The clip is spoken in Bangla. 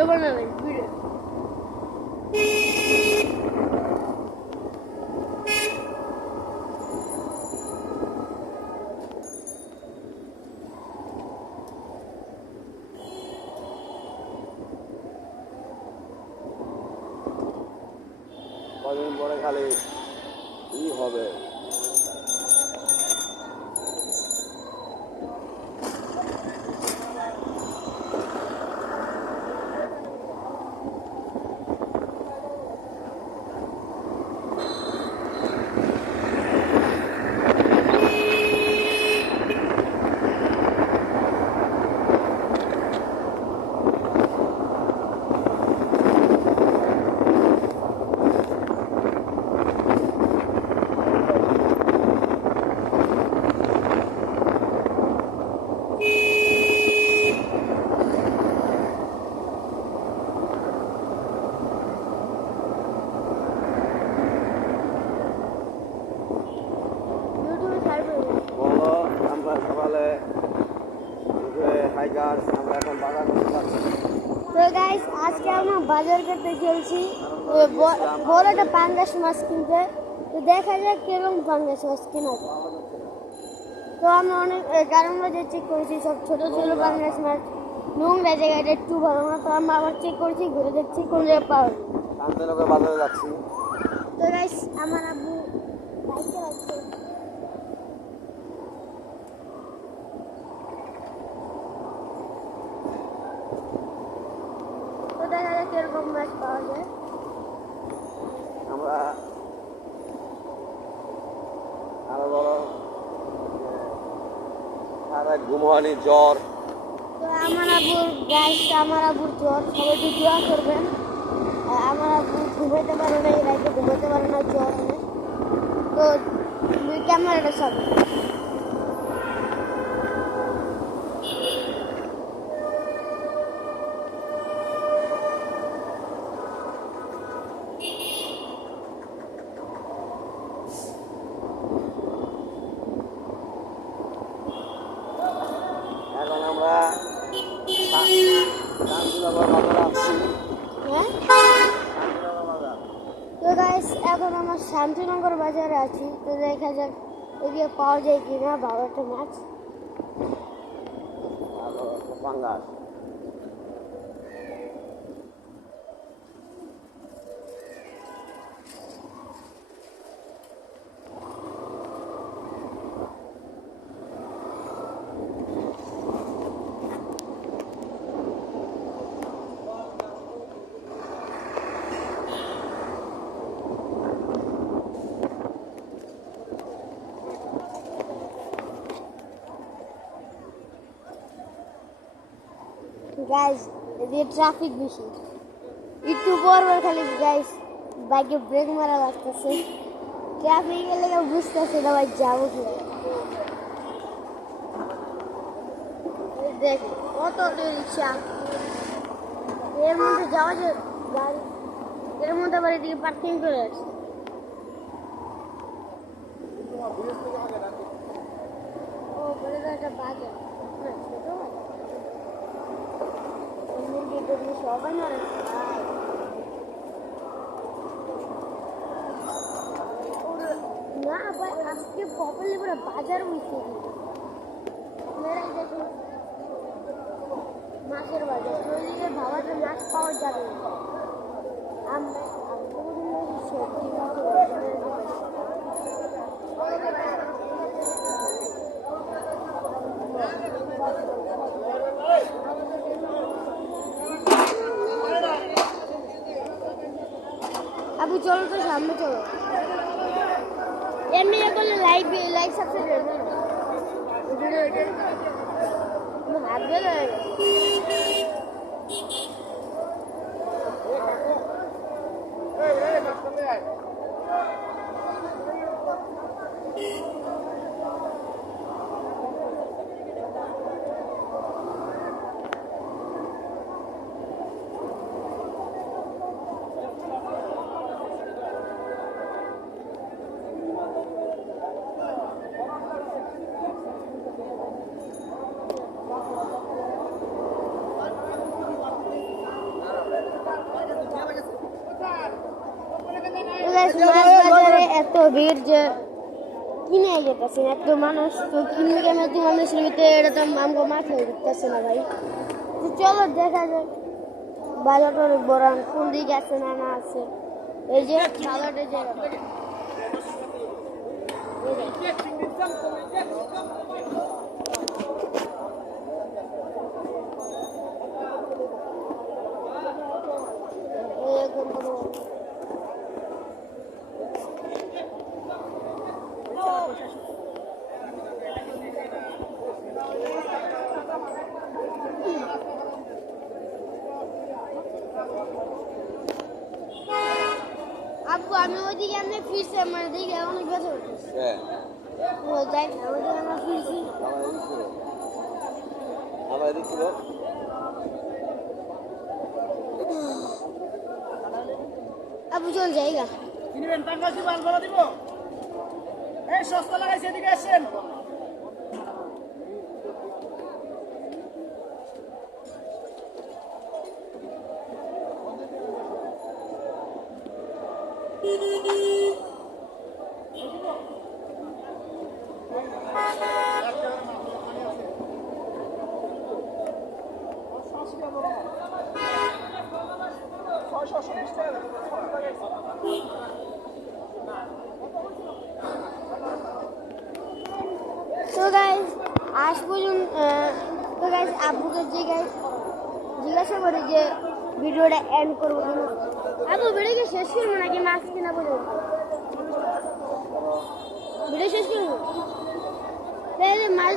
ভিডিও বানাবেন ভিডিও। কদিন পরে খালি কি হবে। বলো, আমরা সকালে হাইকার্স আমরা এখন বাজার করতে যাচ্ছি। তো গাইস আজকে আমরা বাজার করতে চলছি বড় একটা পাঙ্গাস মাছ কিনতে। তো দেখা যাক কিরকম পাঙ্গাস মাছ কেনা যায়। তো আমরা অনেক কারণগুলো যে চেক করেছি, সব ছোটো ছোটো পাঙ্গাস মাছ নোংরা জায়গাটা একটু ভালো না। তো আমরা আবার চেক করেছি, ঘুরে দেখছি কোন জায়গায় পাওয়া যায়। শান্তিনগর বাজারে যাচ্ছি। তো গাইস আমার আব্বু বাইকে রাখছে। তো দেখা যাক কিরকম মাছ পাওয়া যায়। আমরা আরো বড় সারা ঘুম হয়নি, জ্বর। তো আমার আব্বুর গাইস, আমার আব্বুর জ্বর, সবাই একটু দোয়া করবেন। আমার আব্বু ঘুমাইতে পারে না, এই রাতে ঘুমাইতে পারে না, জ্বর অনেক। তো ক্যামেরাটা সব এখন আমরা শান্তিনগর বাজারে আসছি। হ্যাঁ। শান্তিনগর বাজার। তো গাইস এখন আমরা শান্তিনগর বাজারে আছি। তো দেখা যাক এদিকে পাওয়া যায় কিনা ভালো একটা মাছ। ভালো পাঙ্গাস। গাইস এদিকে ট্রাফিক বেশি, একটু পর খালি গাইস বাইকে ব্রেক মারা লাগতেছে। ট্রাফিক এলে বুঝতেছে না ভাই যাবো কি। দেখ কত রিক্সা, এর মধ্যে যাওয়া যায় গাড়ি, এর মধ্যে আবার এদিকে পার্কিং করে আছে। ও বলে তো একটা বাজার, না ছোট বাজার। সবাই না ভাই আজকে প্রপারলি পুরো বাজার উঠছে। আপনারাই দেখুন মাছের বাজার, চলিয়ে ভাবাতে মাছ পাওয়া যাবে না। আমরা সবজি আবু চলো তো সামনে চলো, এমনি করলে লাইক সাবস্ক্রাইব হাত গেলে ভিড় যে কিনে যেতেছে না, এত মানুষ তো কিনবে কেন, এত মানুষের ভিতরে এটা তো আমাকে মাথায় ঢুকতেছে না ভাই। তো চলো দেখা যাক বাজারটার বড় কোন দিকে আছে না না আছে। এই যে বাজারটা যে আপু আমি ওইদিকে এমনি ফিরছি, আমার দিকে অনেক ব্যথা করতেছে। হ্যাঁ ও যাই না, ওইদিকে আমরা ফিরছি। আমার এদিক ছিল আপু চল যাইগা। কিনবেন পাঙ্গাস দিব আলু দিব এই সস্তা লাগাইছে এদিকে আসেন তো গাইজ আজ পর্যন্ত তো গাইজ আপুকে জিজ্ঞাসা করে যে ভিডিওটা এন্ড করবো কিনা। আপু ভিডিওকে শেষ করবো নাকি মাছ কিনা বলে ভিডিও শেষ করবো তাহলে মাছ